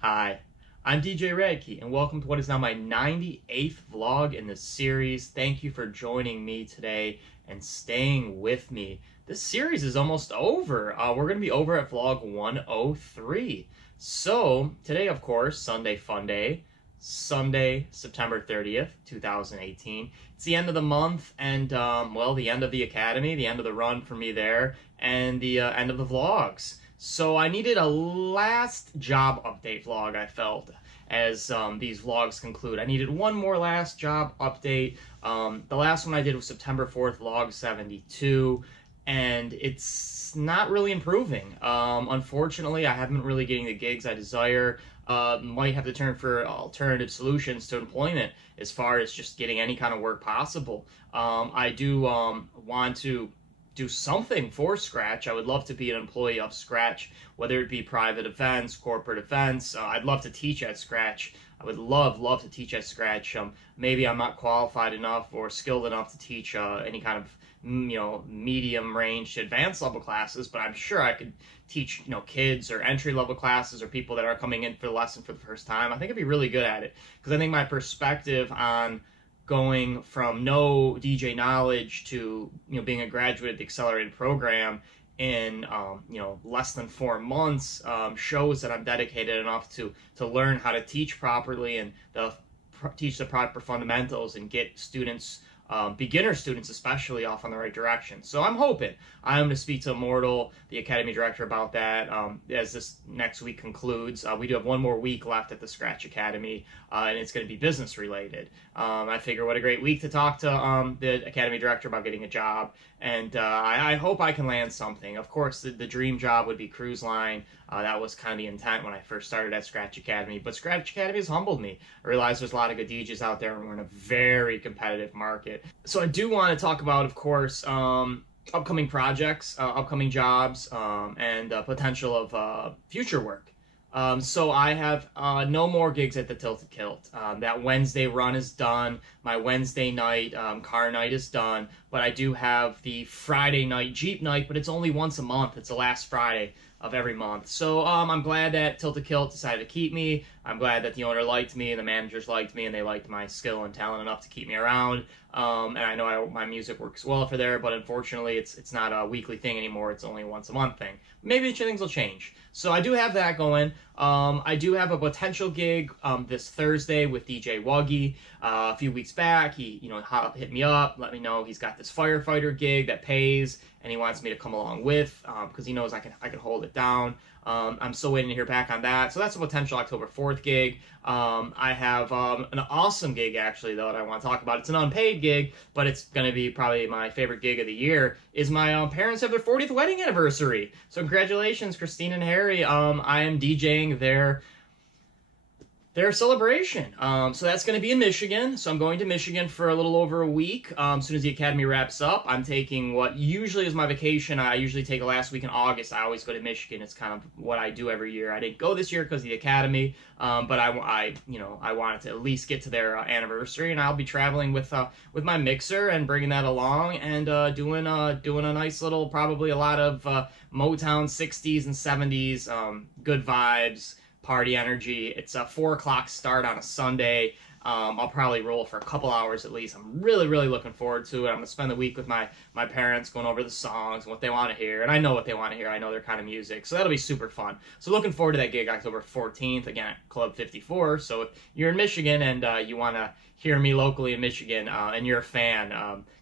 Hi, I'm DJ Rad Key, and welcome to what is now my 98th vlog in this series. Thank you for joining me today and staying with me. This series is almost over. We're going to be over at vlog 103. So, today, of course, Sunday Fun Day. Sunday, September 30th, 2018. It's the end of the month and, well, the end of the academy, the end of the run for me there, and the end of the vlogs. So I needed a last job update vlog, I felt, as these vlogs conclude. I needed one more last job update. The last one I did was September 4th, vlog 72, and it's not really improving. Unfortunately, I haven't really getting the gigs I desire. Might have to turn for alternative solutions to employment as far as just getting any kind of work possible. I do want to do something for Scratch. I would love to be an employee of Scratch, whether it be private events, corporate events. I'd love to teach at Scratch. I would love to teach at Scratch. Maybe I'm not qualified enough or skilled enough to teach any kind of medium range to advanced level classes, but I'm sure I could teach kids or entry level classes or people that are coming in for the lesson for the first time. I think I'd be really good at it because I think my perspective on going from no DJ knowledge to being a graduate of the accelerated program in less than 4 months shows that I'm dedicated enough to learn how to teach properly and teach the proper fundamentals and get students, beginner students especially, off on the right direction. So I'm hoping I'm going to speak to Immortal, the Academy Director, about that as this next week concludes. We do have one more week left at the Scratch Academy, and it's going to be business related. I figure what a great week to talk to the Academy Director about getting a job, and I hope I can land something. Of course, the dream job would be cruise line. That was kind of the intent when I first started at Scratch Academy, but Scratch Academy has humbled me. I realize there's a lot of good DJs out there, and we're in a very competitive market. So I do want to talk about, of course, upcoming projects, upcoming jobs, and potential of future work. So I have no more gigs at the Tilted Kilt. That Wednesday run is done. My Wednesday night car night is done. But I do have the Friday night Jeep night, but it's only once a month. It's the last Friday of every month. So I'm glad that Tilted Kilt decided to keep me. I'm glad that the owner liked me and the managers liked me and they liked my skill and talent enough to keep me around. And I know my music works well for there, but unfortunately it's not a weekly thing anymore. It's only a once a month thing. Maybe things will change. So I do have that going. I do have a potential gig this Thursday with DJ Wuggy. A few weeks back, he hit me up, let me know he's got this firefighter gig that pays, and he wants me to come along with because he knows I can hold it down. I'm still waiting to hear back on that. So that's a potential October 4th gig. I have an awesome gig, actually, though, that I want to talk about. It's an unpaid gig, but it's going to be probably my favorite gig of the year, is my parents have their 40th wedding anniversary. So congratulations, Christine and Harry. I am DJing their celebration. So that's going to be in Michigan. So I'm going to Michigan for a little over a week. As soon as the academy wraps up, I'm taking what usually is my vacation. I usually take the last week in August. I always go to Michigan. It's kind of what I do every year. I didn't go this year because of the academy, but I wanted to at least get to their anniversary, and I'll be traveling with my mixer and bringing that along and doing a nice little, probably a lot of Motown 60s and 70s, good vibes, party energy. It's a 4 o'clock start on a Sunday. I'll probably roll for a couple hours at least. I'm really looking forward to it. I'm going to spend the week with my parents, going over the songs and what they want to hear. And I know what they want to hear. I know their kind of music. So that'll be super fun. So looking forward to that gig October 14th, again, at Club 54. So if you're in Michigan and you want to hear me locally in Michigan and you're a fan,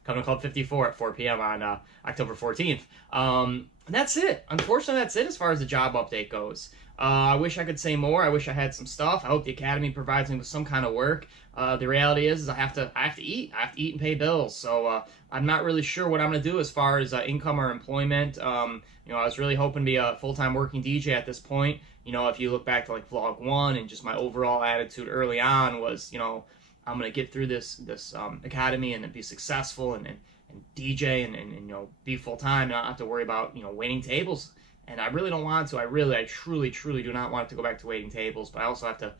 come to Club 54 at 4 p.m. on October 14th. That's it. Unfortunately, that's it as far as the job update goes. I wish I could say more. I wish I had some stuff. I hope the academy provides me with some kind of work. The reality is I have to eat. I have to eat and pay bills. So I'm not really sure what I'm going to do as far as income or employment. I was really hoping to be a full-time working DJ at this point. If you look back to like vlog 1 and just my overall attitude early on was, I'm going to get through this academy and be successful and DJ and be full-time, not have to worry about, waiting tables. And I really don't want to. I truly do not want to go back to waiting tables, but I also have to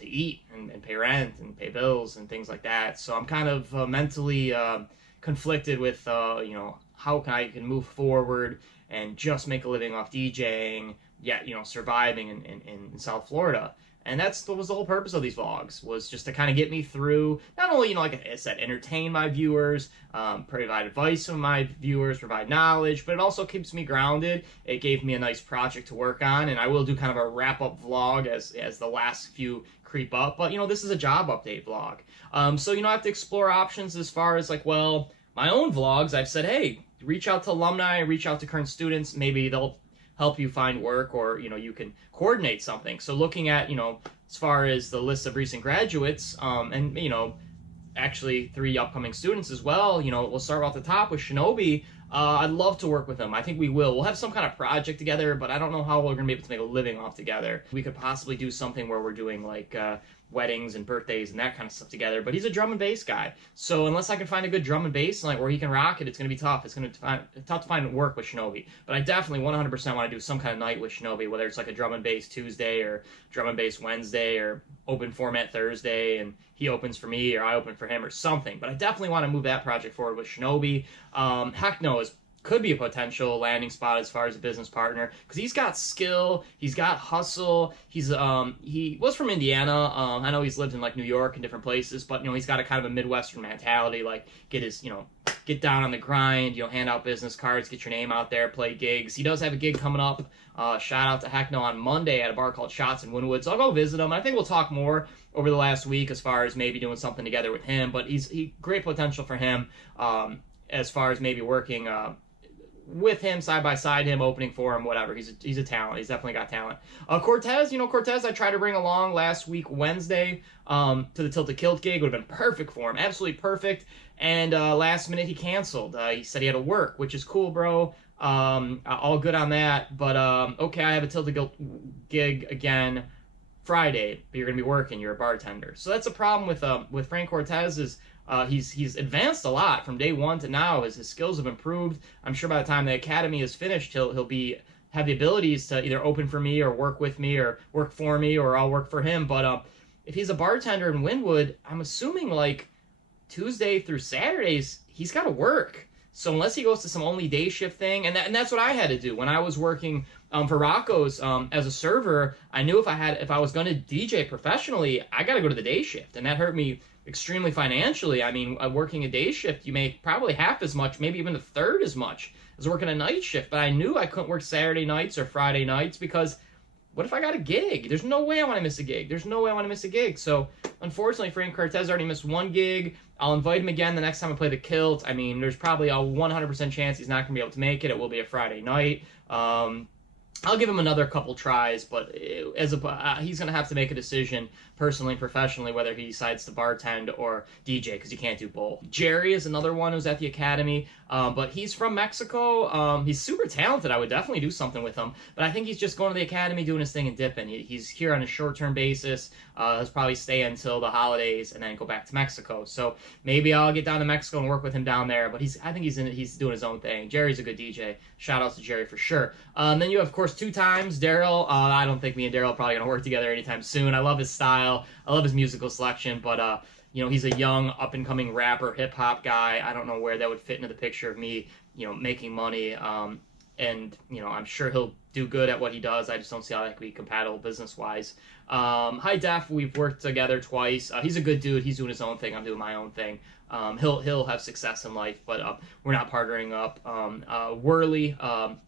eat and pay rent and pay bills and things like that. So I'm kind of mentally conflicted with, how I can move forward and just make a living off DJing, yet, surviving in South Florida. And that was the whole purpose of these vlogs, was just to kind of get me through, not only, like I said, entertain my viewers, provide advice to my viewers, provide knowledge, but it also keeps me grounded. It gave me a nice project to work on, and I will do kind of a wrap-up vlog as the last few creep up. But, this is a job update vlog. So, I have to explore options as far as, like, well, my own vlogs. I've said, hey, reach out to alumni, reach out to current students. Maybe they'll help you find work, or you can coordinate something. So looking at as far as the list of recent graduates, and actually 3 upcoming students as well. We'll start off the top with Shinobi. I'd love to work with him. I think we will. We'll have some kind of project together, but I don't know how we're gonna be able to make a living off together. We could possibly do something where we're doing like weddings and birthdays and that kind of stuff together. But he's a drum and bass guy, so unless I can find a good drum and bass like where he can rock it, it's gonna be tough. It's gonna be tough to find work with Shinobi. But I definitely 100% want to do some kind of night with Shinobi, whether it's like a drum and bass Tuesday or drum and bass Wednesday or open format Thursday, and he opens for me or I open for him or something. But I definitely want to move that project forward with Shinobi. Heck knows, could be a potential landing spot as far as a business partner, because he's got skill, he's got hustle. He was from Indiana. I know he's lived in like New York and different places, but he's got a kind of a Midwestern mentality, like get down on the grind, hand out business cards, get your name out there, play gigs. He does have a gig coming up. Shout out to Heckno on Monday at a bar called Shots in Wynwood. So I'll go visit him. I think we'll talk more over the last week as far as maybe doing something together with him, but he great potential for him as far as maybe working with him, side by side, him opening for him, whatever. He's a talent. He's definitely got talent. Cortez, Cortez I tried to bring along last week Wednesday to the Tilted Kilt gig. Would have been perfect for him, absolutely perfect. And last minute he canceled. He said he had to work, which is cool, bro. All good on that. But okay, I have a Tilted Kilt gig again Friday, but you're gonna be working. You're a bartender, so that's a problem with Frank Cortez. Is he's advanced a lot from day one to now. As his skills have improved, I'm sure by the time the academy is finished, he'll have the abilities to either open for me or work with me or work for me, or I'll work for him. But if he's a bartender in Wynwood, I'm assuming like Tuesday through Saturdays he's got to work. So unless he goes to some only day shift thing, and that's what I had to do when I was working for Rocco's as a server. I knew if I was going to DJ professionally, I got to go to the day shift, and that hurt me extremely financially. I mean, working a day shift, you make probably half as much, maybe even a third as much as working a night shift. But I knew I couldn't work Saturday nights or Friday nights, because what if I got a gig? There's no way I want to miss a gig. There's no way I want to miss a gig. So unfortunately, Frank Cortez already missed one gig. I'll invite him again the next time I play the Kilt. I mean, there's probably a 100% chance he's not going to be able to make it. It will be a Friday night. I'll give him another couple tries, but he's going to have to make a decision personally and professionally whether he decides to bartend or DJ, because you can't do both. Jerry is another one who's at the academy, but he's from Mexico. He's super talented. I would definitely do something with him, but I think he's just going to the academy, doing his thing and dipping. He's here on a short-term basis. He'll probably stay until the holidays and then go back to Mexico. So maybe I'll get down to Mexico and work with him down there, but I think he's doing his own thing. Jerry's a good DJ. Shout out to Jerry for sure. Then you have, of course, 2 times Daryl. I don't think me and Daryl are probably going to work together anytime soon. I love his style. I love his musical selection, but he's a young, up-and-coming rapper, hip-hop guy. I don't know where that would fit into the picture of me, making money. And I'm sure he'll do good at what he does. I just don't see how that could be compatible business-wise. High Def, we've worked together twice. He's a good dude. He's doing his own thing. I'm doing my own thing. He'll have success in life, but we're not partnering up. Worley,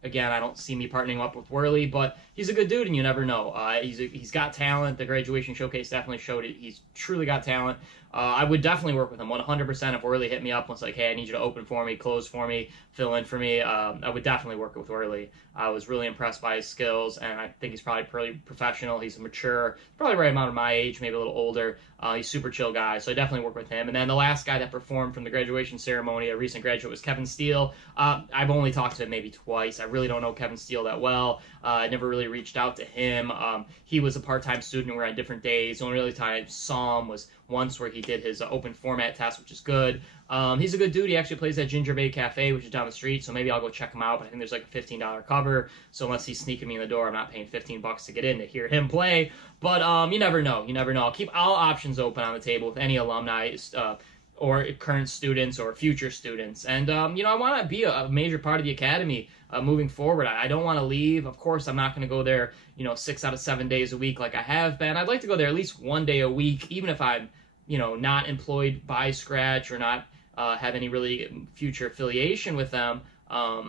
again, I don't see me partnering up with Worley, but he's a good dude, and you never know. He's got talent. The graduation showcase definitely showed it. He's truly got talent. I would definitely work with him 100%. If Worley hit me up and was like, hey, I need you to open for me, close for me, fill in for me, I would definitely work with Worley. I was really impressed by his skills, and I think he's probably pretty professional. He's mature, probably right amount of my age, maybe a little older. He's a super chill guy, so I definitely work with him. And then the last guy that performed from the graduation ceremony, a recent graduate, was Kevin Steele. I've only talked to him maybe twice. I really don't know Kevin Steele that well. I never really reached out to him. He was a part-time student. We're on different days. The only really time I saw him was once where he did his open format test, which is good. He's a good dude. He actually plays at Ginger Bay Cafe, which is down the street, so maybe I'll go check him out. But I think there's like a $15 cover, so unless he's sneaking me in the door, I'm not paying $15 to get in to hear him play. But you never know. You never know. I'll keep all options open on the table with any alumni or current students or future students. And, I want to be a major part of the academy moving forward. I don't want to leave. Of course, I'm not going to go there, 6 out of 7 days a week like I have been. I'd like to go there at least 1 day a week, even if I'm, not employed by Scratch or not have any really future affiliation with them.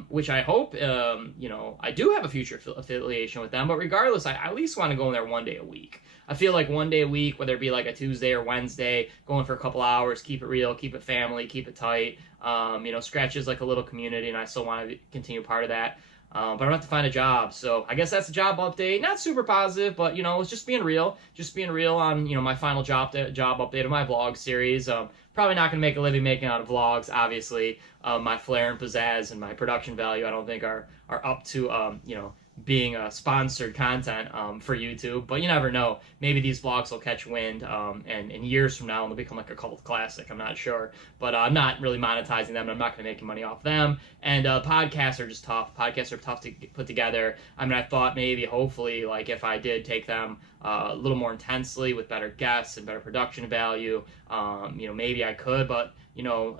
Which I hope, I do have a future affiliation with them, but regardless, I at least want to go in there 1 day a week. I feel like 1 day a week, whether it be like a Tuesday or Wednesday, going for a couple hours, keep it real, keep it family, keep it tight. Scratch is like a little community, and I still want to continue part of that. But I'm going to have to find a job. So I guess that's a job update. Not super positive, but, it's just being real. Just being real on, my final job update of my vlog series. Probably not going to make a living making out of vlogs, obviously. My flair and pizzazz and my production value, I don't think are up to, being sponsored content for YouTube. But you never know. Maybe these vlogs will catch wind, and in years from now, they'll become like a cult classic. I'm not sure. But I'm not really monetizing them, and I'm not going to make money off them. And podcasts are just tough. Podcasts are tough to put together. I mean, I thought maybe, hopefully, like if I did take them a little more intensely with better guests and better production value, maybe I could. But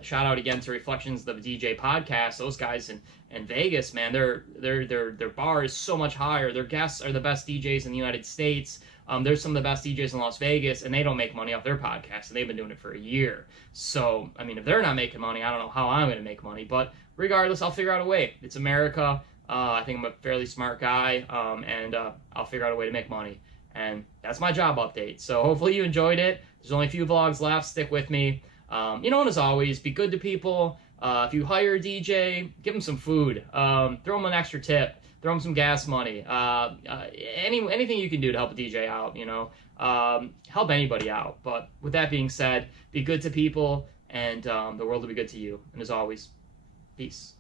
shout out again to Reflections of the DJ podcast. Those guys in Vegas, man, their bar is so much higher. Their guests are the best DJs in the United States. They're some of the best DJs in Las Vegas, and they don't make money off their podcast, and they've been doing it for a year. So, I mean, if they're not making money, I don't know how I'm going to make money. But regardless, I'll figure out a way. It's America. I think I'm a fairly smart guy, and I'll figure out a way to make money. And that's my job update. So hopefully you enjoyed it. There's only a few vlogs left. Stick with me. And as always, be good to people. If you hire a DJ, give them some food. Throw them an extra tip. Throw them some gas money. Anything you can do to help a DJ out, help anybody out. But with that being said, be good to people, and the world will be good to you. And as always, peace.